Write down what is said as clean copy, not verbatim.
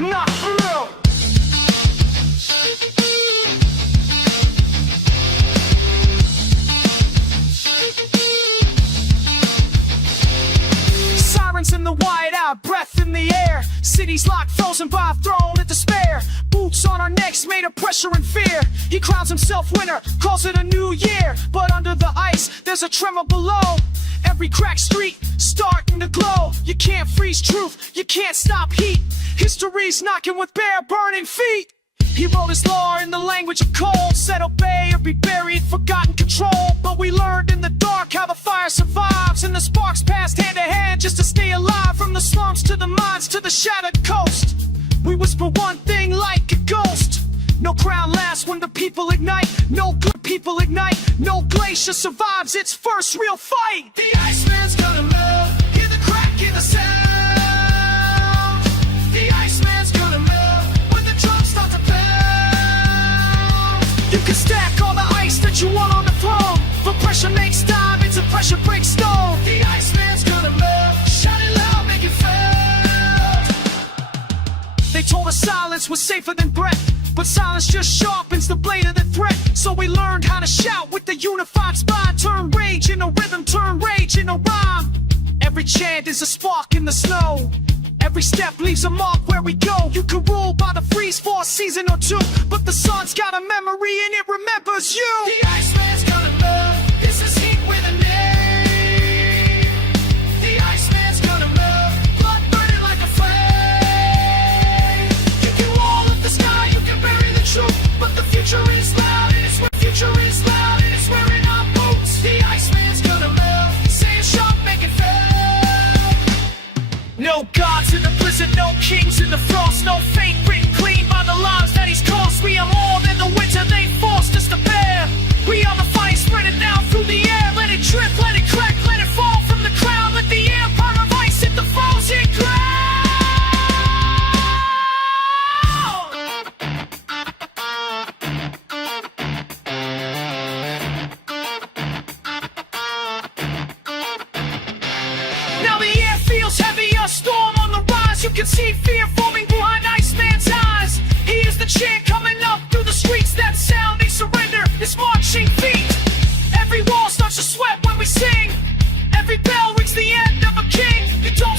Knock, real. Sirens in the wide out, breath in the air. Cities locked, frozen by a throne of despair. Boots on our necks, made of pressure and fear. He crowns himself winter, calls it a new year. But under the ice, there's a tremor below. Every cracked street starting to glow. You can't freeze truth, you can't stop heat. History's knocking with bare burning feet. He wrote his law in the language of cold. Said obey or be buried, forgotten control. But we learned in the dark how the fire survives. And the sparks passed hand to hand just to stay alive. From the slums to the mines to the shattered coast. We whisper one thing like a ghost. No crown lasts when the people ignite. No good people ignite. No glacier survives its first real fight. The Iceman's gonna melt. Hear the crack, hear the sound. The Iceman's gonna melt when the drums start to pound. You can stack all the ice that you want on the throne. But pressure makes diamonds and pressure breaks stone. The Iceman's gonna melt. Shout it loud, make it felt. They told us silence was safer than breath. But silence just sharpens the blade of the threat. So we learned how to shout with the unified spine. Turn rage into rhythm, turn rage into rhyme. Every chant is a spark in the snow. Every step leaves a mark where we go. You can rule by the freeze for a season or two, but the sun's got a memory and it remembers you. The Iceman's gonna melt. This is heat with a name. The Iceman's gonna melt. Blood burning like a flame. You can wall up the sky, you can bury the truth, but the future is loud and it's where future is loud and it's wearing our boots. The Iceman's gonna melt. Say it sharp, make it felt. No gods in the blizzard, no kings in the frost. No fate written clean by the lives that he's cost. We are more than the winter they forced us to bear. We are the fire, spread it now through the air. Let it drip, let it crack, let it fall from the cloud. Let the empire of ice hit the frozen ground. Now the air feels heavy, a storm on the rise. You can see fear forming behind Iceman's eyes. He is the chant coming up through the streets. That sounding surrender is marching feet. Every wall starts to sweat when we sing. Every bell rings the end of a king. You don't